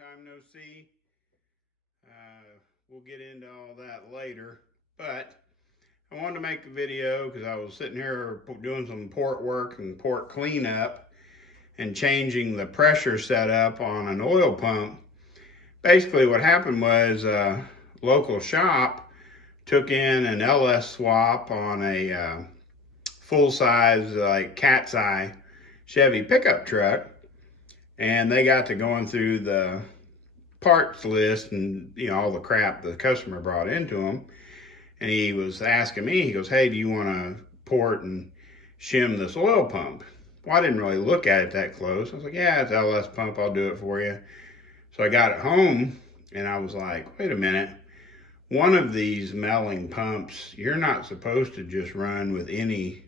time no see. We'll get into all that later, but I wanted to make a video because I was sitting here doing some port work and port cleanup and changing the pressure setup on an oil pump. Basically what happened was a local shop took in an LS swap on a full-size like cat's eye Chevy pickup truck, and they got to going through the parts list and all the crap the customer brought into them, and he was asking me, he goes, hey, do you want to port and shim this oil pump? Well, I didn't really look at it that close. I was like, yeah, it's LS pump, I'll do it for you. So I got it home and I was like, wait a minute, one of these Melling pumps, you're not supposed to just run with any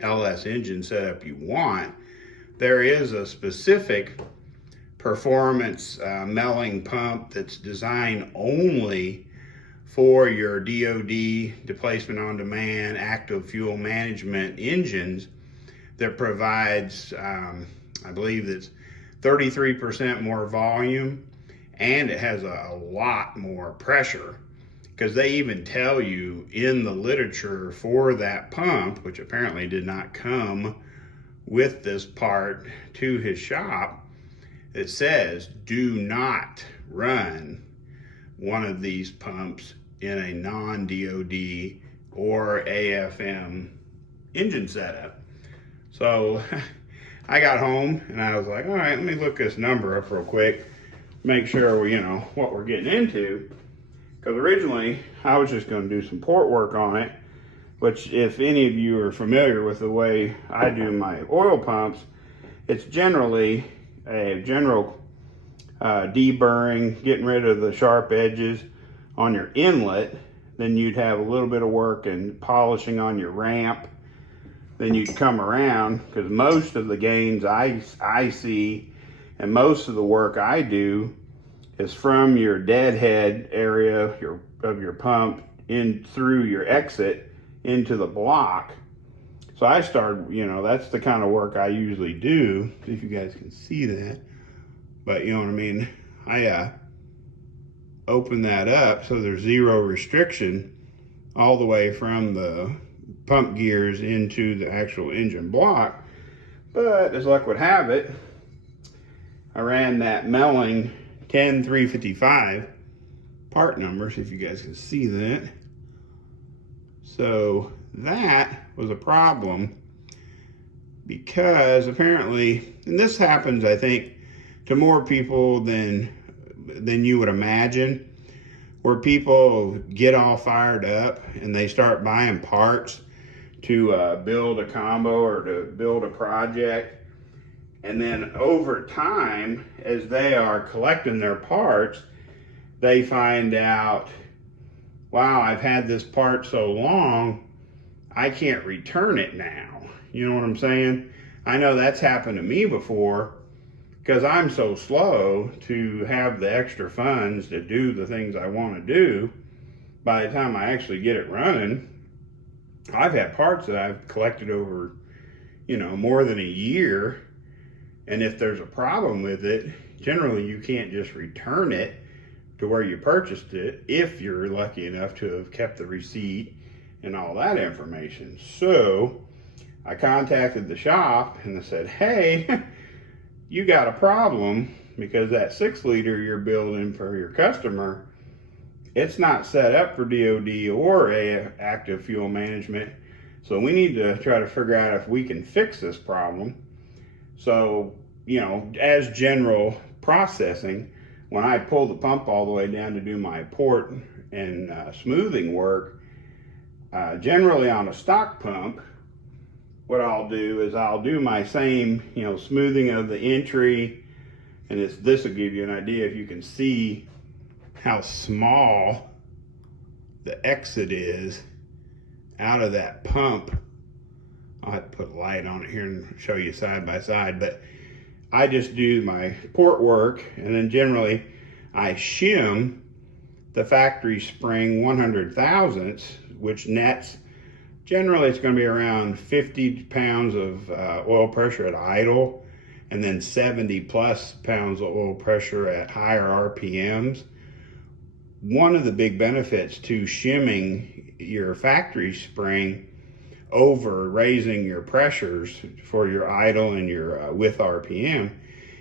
LS engine setup you want. There is a specific performance Melling pump that's designed only for your DOD, displacement on demand, active fuel management engines that provides, I believe it's 33% more volume, and it has a lot more pressure, because they even tell you in the literature for that pump, which apparently did not come with this part to his shop, it says do not run one of these pumps in a non-DOD or AFM engine setup. So I got home and I was like, all right, let me look this number up real quick, make sure we, what we're getting into. Because originally I was just going to do some port work on it, which if any of you are familiar with the way I do my oil pumps, it's generally a general deburring, getting rid of the sharp edges on your inlet. Then you'd have a little bit of work and polishing on your ramp. Then you'd come around, because most of the gains I see and most of the work I do is from your deadhead area of your pump in through your exit into the block. So I started, that's the kind of work I usually do, if you guys can see that. But you know what I mean? I open that up so there's zero restriction all the way from the pump gears into the actual engine block. But as luck would have it, I ran that Melling 10355 part numbers, if you guys can see that. So that was a problem, because apparently, and this happens, I think, to more people than you would imagine, where people get all fired up and they start buying parts to build a combo or to build a project. And then over time, as they are collecting their parts, they find out, wow, I've had this part so long, I can't return it now. You know what I'm saying? I know that's happened to me before, because I'm so slow to have the extra funds to do the things I want to do. By the time I actually get it running, I've had parts that I've collected over, more than a year. And if there's a problem with it, generally you can't just return it to where you purchased it, if you're lucky enough to have kept the receipt and all that information. So I contacted the shop and they said, hey, you got a problem, because that 6-liter you're building for your customer, it's not set up for DOD or active fuel management. So we need to try to figure out if we can fix this problem. So, as general processing, when I pull the pump all the way down to do my port and smoothing work, generally on a stock pump, what I'll do is I'll do my same, smoothing of the entry, and this will give you an idea if you can see how small the exit is out of that pump. I'll have to put a light on it here and show you side by side, but I just do my port work, and then generally I shim the factory spring 100 thousandths, which nets, generally it's going to be around 50 pounds of oil pressure at idle, and then 70 plus pounds of oil pressure at higher RPMs. One of the big benefits to shimming your factory spring over raising your pressures for your idle and your with RPM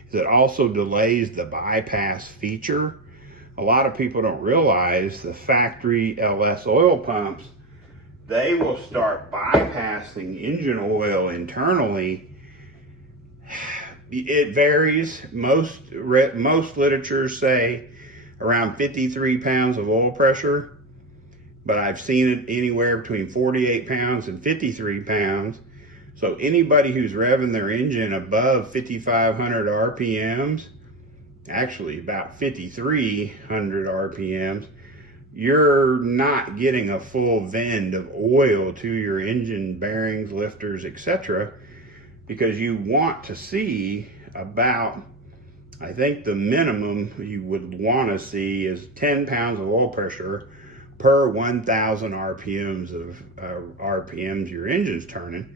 is it also delays the bypass feature. A lot of people don't realize the factory LS oil pumps, they will start bypassing engine oil internally. It varies. Most literatures say around 53 pounds of oil pressure, but I've seen it anywhere between 48 pounds and 53 pounds. So anybody who's revving their engine above 5,500 RPMs, actually about 5,300 RPMs, you're not getting a full vend of oil to your engine bearings, lifters, etc. because you want to see about, I think the minimum you would want to see is 10 pounds of oil pressure per 1,000 RPMs of RPMs your engine's turning.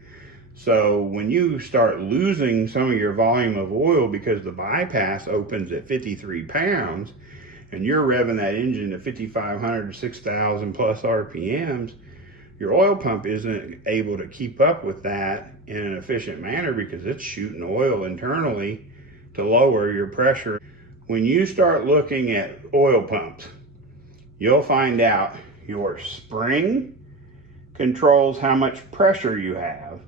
So when you start losing some of your volume of oil because the bypass opens at 53 pounds and you're revving that engine to 5,500 to 6,000 plus RPMs, your oil pump isn't able to keep up with that in an efficient manner because it's shooting oil internally to lower your pressure. When you start looking at oil pumps, you'll find out your spring controls how much pressure you have,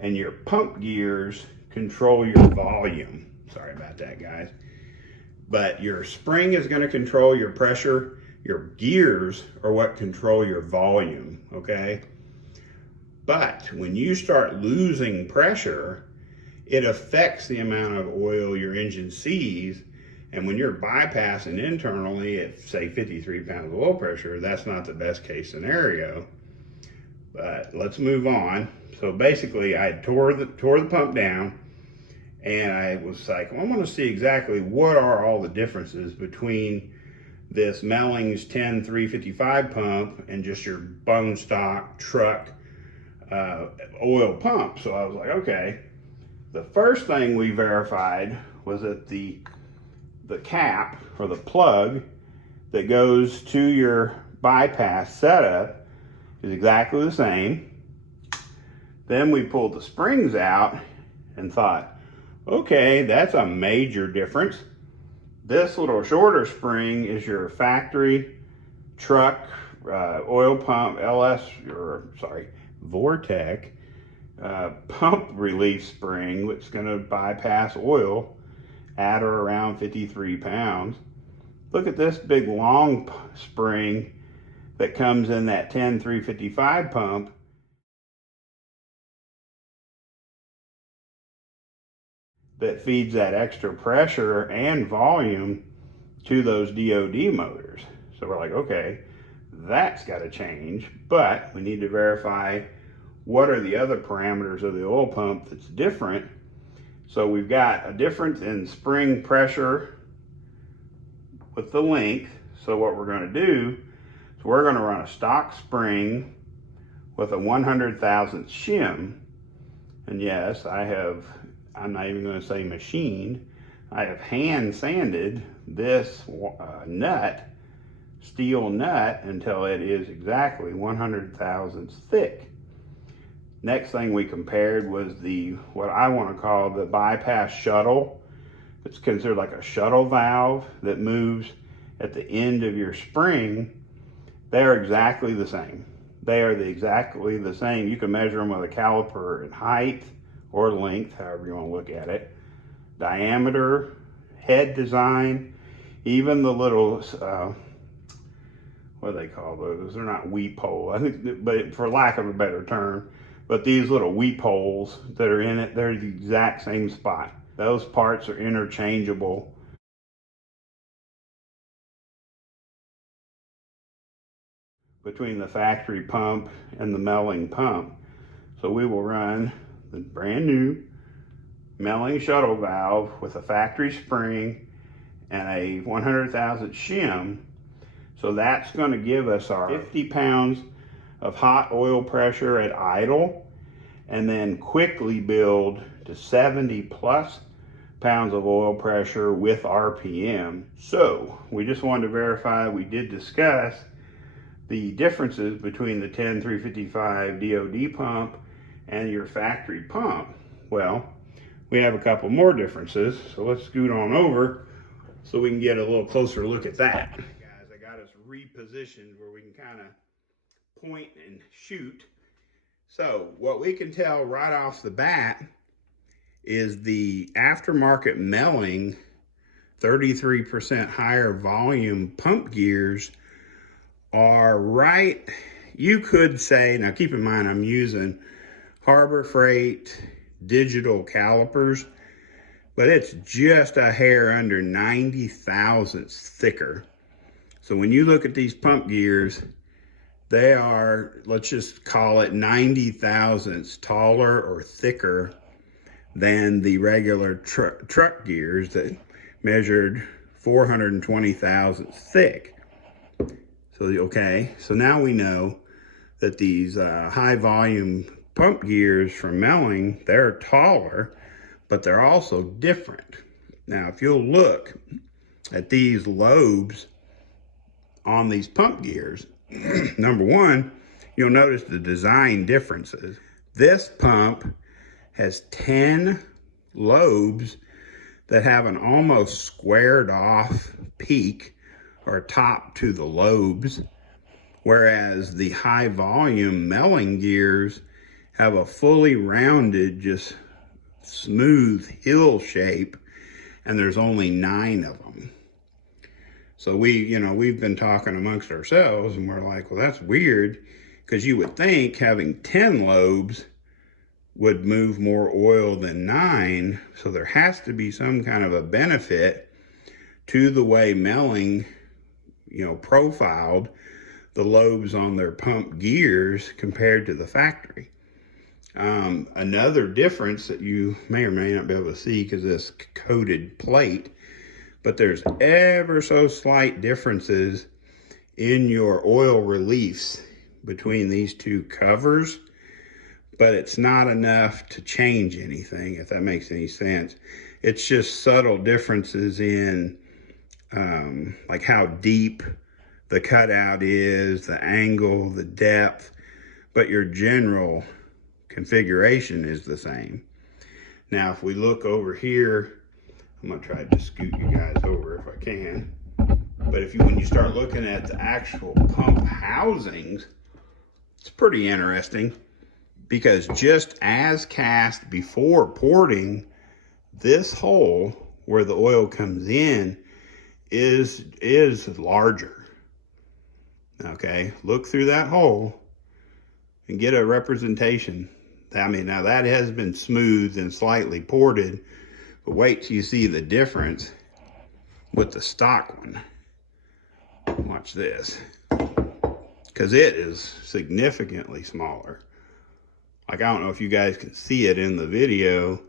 and your pump gears control your volume. Sorry about that, guys. But your spring is going to control your pressure. Your gears are what control your volume, okay? But when you start losing pressure, it affects the amount of oil your engine sees. And when you're bypassing internally at, say, 53 pounds of oil pressure, that's not the best case scenario. But let's move on. So basically, I tore the pump down, and I was like, well, I want to see exactly what are all the differences between this Mellings 10355 pump and just your bone stock truck oil pump. So I was like, okay. The first thing we verified was that the cap or the plug that goes to your bypass setup is exactly the same. Then we pulled the springs out and thought, okay, that's a major difference. This little shorter spring is your factory truck oil pump LS, or sorry, Vortec pump relief spring, which is going to bypass oil at or around 53 pounds. Look at this big long spring that comes in that 10355 pump. That feeds that extra pressure and volume to those DOD motors. So we're like, okay, that's got to change, but we need to verify what are the other parameters of the oil pump that's different. So we've got a difference in spring pressure with the length. So what we're going to do is we're going to run a stock spring with a 100,000th shim. And yes, I'm not even going to say machined, I have hand sanded this steel nut, until it is exactly 100 thousandths thick. Next thing we compared was what I want to call the bypass shuttle. It's considered like a shuttle valve that moves at the end of your spring. They're exactly the same. They are exactly the same. You can measure them with a caliper in height or length, however you want to look at it, diameter, head design, even the little, what do they call those? They're not weep hole, I think, but for lack of a better term, but these little weep holes that are in it, they're the exact same spot. Those parts are interchangeable. Between the factory pump and the Melling pump. So we will run the brand new Melling shuttle valve with a factory spring and a 100,000 shim. So that's going to give us our 50 pounds of hot oil pressure at idle, and then quickly build to 70 plus pounds of oil pressure with RPM. So we just wanted to verify. We did discuss the differences between the 10355 DOD pump and your factory pump. Well, we have a couple more differences, so let's scoot on over so we can get a little closer look at that. Guys, I got us repositioned where we can kind of point and shoot. So what we can tell right off the bat is the aftermarket Melling 33% higher volume pump gears are right, you could say, now keep in mind I'm using Harbor Freight digital calipers, but it's just a hair under 90 thousandths thicker. So when you look at these pump gears, they are, let's just call it 90 thousandths taller or thicker than the regular truck gears that measured 420 thousandths thick. So, okay, so now we know that these high volume pump gears from Melling, they're taller, but they're also different. Now, if you'll look at these lobes on these pump gears, number one, you'll notice the design differences. This pump has 10 lobes that have an almost squared off peak or top to the lobes, whereas the high volume Melling gears have a fully rounded, just smooth hill shape, and there's only 9 of them. So we've been talking amongst ourselves and we're like, well, that's weird, because you would think having 10 lobes would move more oil than 9. So there has to be some kind of a benefit to the way Melling, profiled the lobes on their pump gears compared to the factory. Another difference that you may or may not be able to see because this coated plate, but there's ever so slight differences in your oil reliefs between these two covers, but it's not enough to change anything, if that makes any sense. It's just subtle differences in like how deep the cutout is, the angle, the depth, but your general configuration is the same. Now, if we look over here, I'm gonna try to scoot you guys over if I can. But when you start looking at the actual pump housings, it's pretty interesting, because just as cast before porting, this hole where the oil comes in is larger. Okay, look through that hole and get a representation. I mean, now that has been smoothed and slightly ported, but wait till you see the difference with the stock one. Watch this, because it is significantly smaller. Like, I don't know if you guys can see it in the video,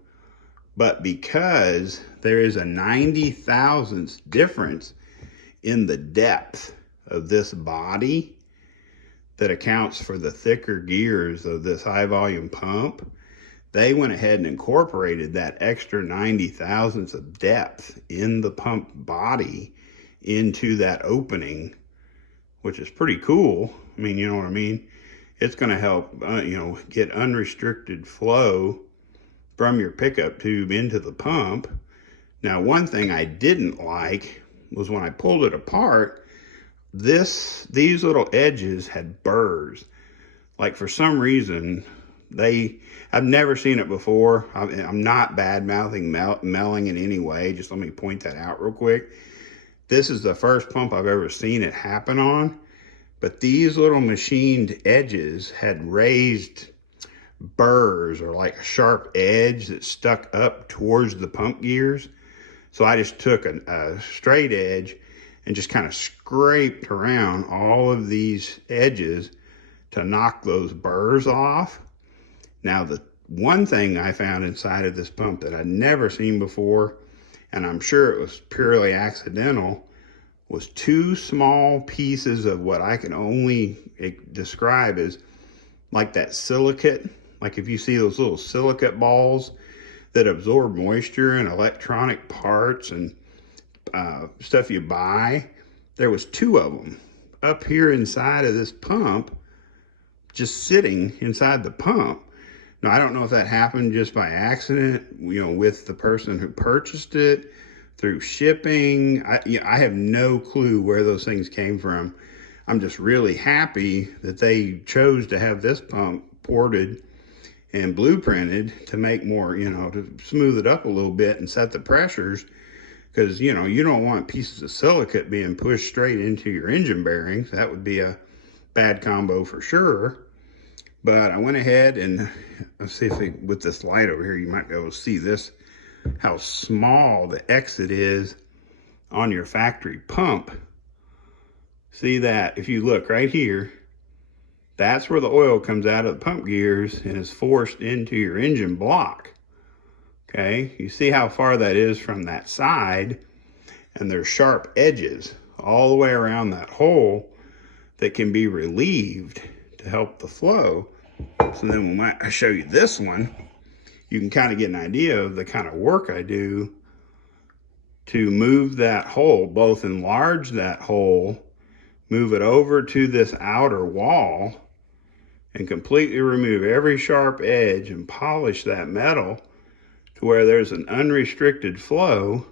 but because there is a 90 thousandths difference in the depth of this body that accounts for the thicker gears of this high volume pump, they went ahead and incorporated that extra 90 thousandths of depth in the pump body into that opening, which is pretty cool. I mean, you know what I mean? It's going to help, get unrestricted flow from your pickup tube into the pump. Now, one thing I didn't like was when I pulled it apart, these little edges had burrs. Like, for some reason, I've never seen it before. I'm not bad-mouthing Melling in any way. Just let me point that out real quick. This is the first pump I've ever seen it happen on. But these little machined edges had raised burrs, or like a sharp edge that stuck up towards the pump gears. So I just took a straight edge and just kind of scraped around all of these edges to knock those burrs off. Now, the one thing I found inside of this pump that I'd never seen before, and I'm sure it was purely accidental, was 2 small pieces of what I can only describe as like that silicate. Like, if you see those little silicate balls that absorb moisture and electronic parts and stuff you buy. There was 2 of them up here inside of this pump, just sitting inside the pump. Now, I don't know if that happened just by accident, you know, with the person who purchased it, through shipping. I have no clue where those things came from. I'm just really happy that they chose to have this pump ported and blueprinted to make more, you know, to smooth it up a little bit and set the pressures, because, you know, you don't want pieces of silicate being pushed straight into your engine bearings. That would be a bad combo for sure. But I went ahead and let's see if with this light over here, you might be able to see this, how small the exit is on your factory pump. See that? If you look right here, that's where the oil comes out of the pump gears and is forced into your engine block. Okay, you see how far that is from that side, and there's sharp edges all the way around that hole that can be relieved to help the flow. So then when I show you this one, you can kind of get an idea of the kind of work I do to move that hole, both enlarge that hole, move it over to this outer wall, and completely remove every sharp edge and polish that metal to where there's an unrestricted flow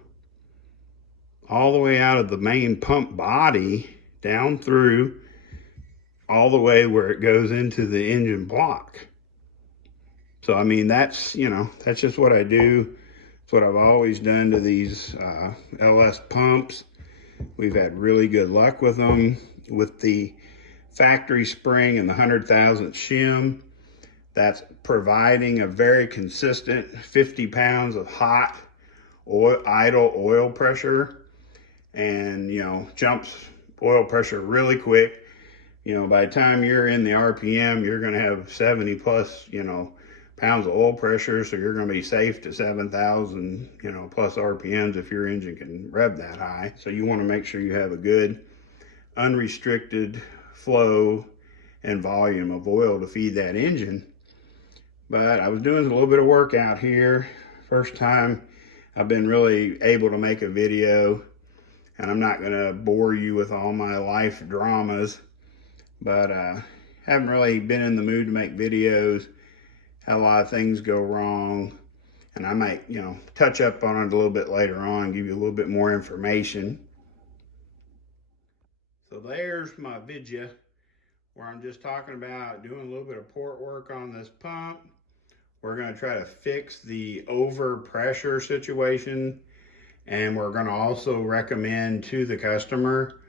all the way out of the main pump body down through all the way where it goes into the engine block. So, I mean, that's, you know, that's just what I do. It's what I've always done to these LS pumps. We've had really good luck with them. With the factory spring and the 100,000 shim, that's providing a very consistent 50 pounds of hot oil, idle oil pressure, and, you know, jumps oil pressure really quick. You know, by the time you're in the RPM, you're going to have 70 plus, you know, pounds of oil pressure, so you're going to be safe to 7,000, you know, plus RPMs if your engine can rev that high. So you want to make sure you have a good unrestricted flow and volume of oil to feed that engine. But I was doing a little bit of work out here. First time I've been really able to make a video, and I'm not going to bore you with all my life dramas, but haven't really been in the mood to make videos. Had a lot of things go wrong, and I might, you know, touch up on it a little bit later on, give you a little bit more information. So there's my video where I'm just talking about doing a little bit of port work on this pump. We're going to try to fix the overpressure situation, and we're going to also recommend to the customer,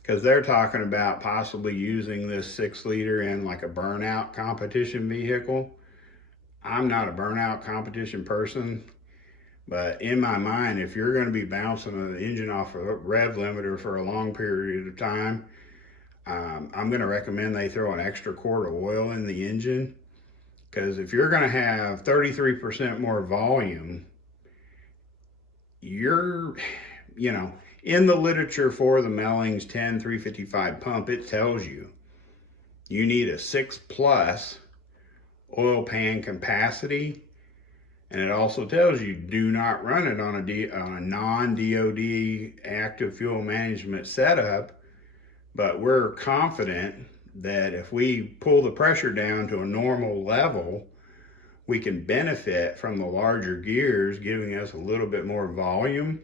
because they're talking about possibly using this 6 liter in like a burnout competition vehicle. I'm not a burnout competition person, but in my mind, if you're going to be bouncing an engine off a rev limiter for a long period of time, I'm going to recommend they throw an extra quart of oil in the engine, because if you're going to have 33% more volume, you're, you know, in the literature for the Mellings 10355 pump, it tells you need a 6+ oil pan capacity, and it also tells you do not run it on a non-DOD active fuel management setup. But we're confident that if we pull the pressure down to a normal level, we can benefit from the larger gears giving us a little bit more volume.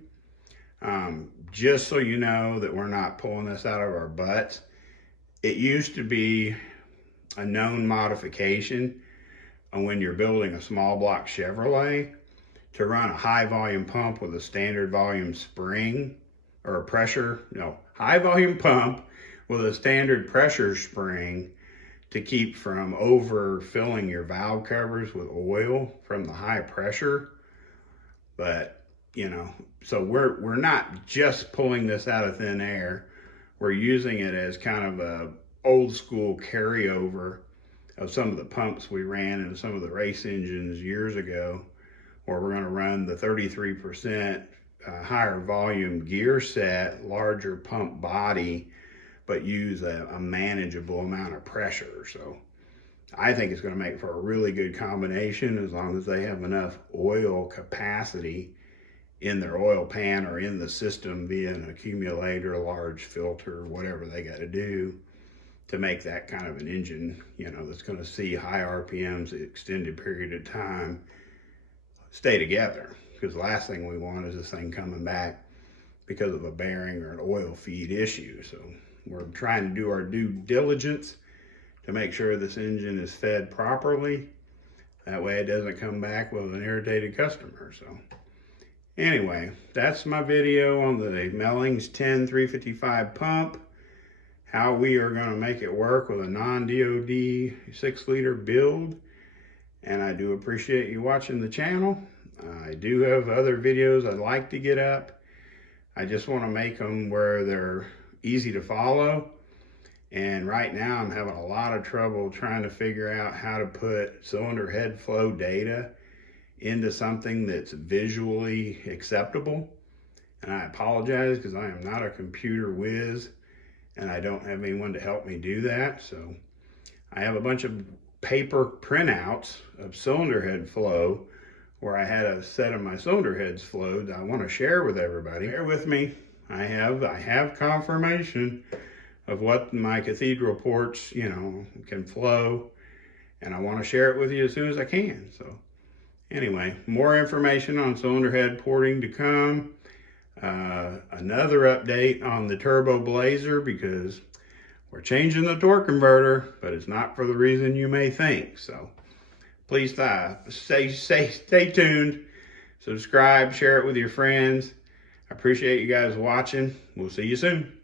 Just so you know that we're not pulling this out of our butts, it used to be a known modification when you're building a small block Chevrolet to run a high volume pump with a standard volume spring or a pressure, high volume pump with a standard pressure spring to keep from overfilling your valve covers with oil from the high pressure. But, so we're not just pulling this out of thin air. We're using it as kind of a old school carryover of some of the pumps we ran in some of the race engines years ago, where we're going to run the 33% higher volume gear set, larger pump body, but use a manageable amount of pressure. So I think it's going to make for a really good combination as long as they have enough oil capacity in their oil pan or in the system via an accumulator, large filter, whatever they got to do to make that kind of an engine, you know, that's going to see high RPMs, extended period of time, stay together. Because the last thing we want is this thing coming back because of a bearing or an oil feed issue. So we're trying to do our due diligence to make sure this engine is fed properly. That way it doesn't come back with an irritated customer. So anyway, that's my video on the Mellings 10355 pump, how we are going to make it work with a non-DOD 6-liter build. And I do appreciate you watching the channel. I do have other videos I'd like to get up. I just want to make them where they're easy to follow. And right now I'm having a lot of trouble trying to figure out how to put cylinder head flow data into something that's visually acceptable. And I apologize because I am not a computer whiz and I don't have anyone to help me do that. So I have a bunch of paper printouts of cylinder head flow where I had a set of my cylinder heads flowed that I want to share with everybody. Bear with me. I have confirmation of what my cathedral ports, you know, can flow, and I want to share it with you as soon as I can. So anyway, more information on cylinder head porting to come. Another update on the turbo blazer, because we're changing the torque converter, but it's not for the reason you may think. So please stay tuned, subscribe, share it with your friends. I appreciate you guys watching. We'll see you soon.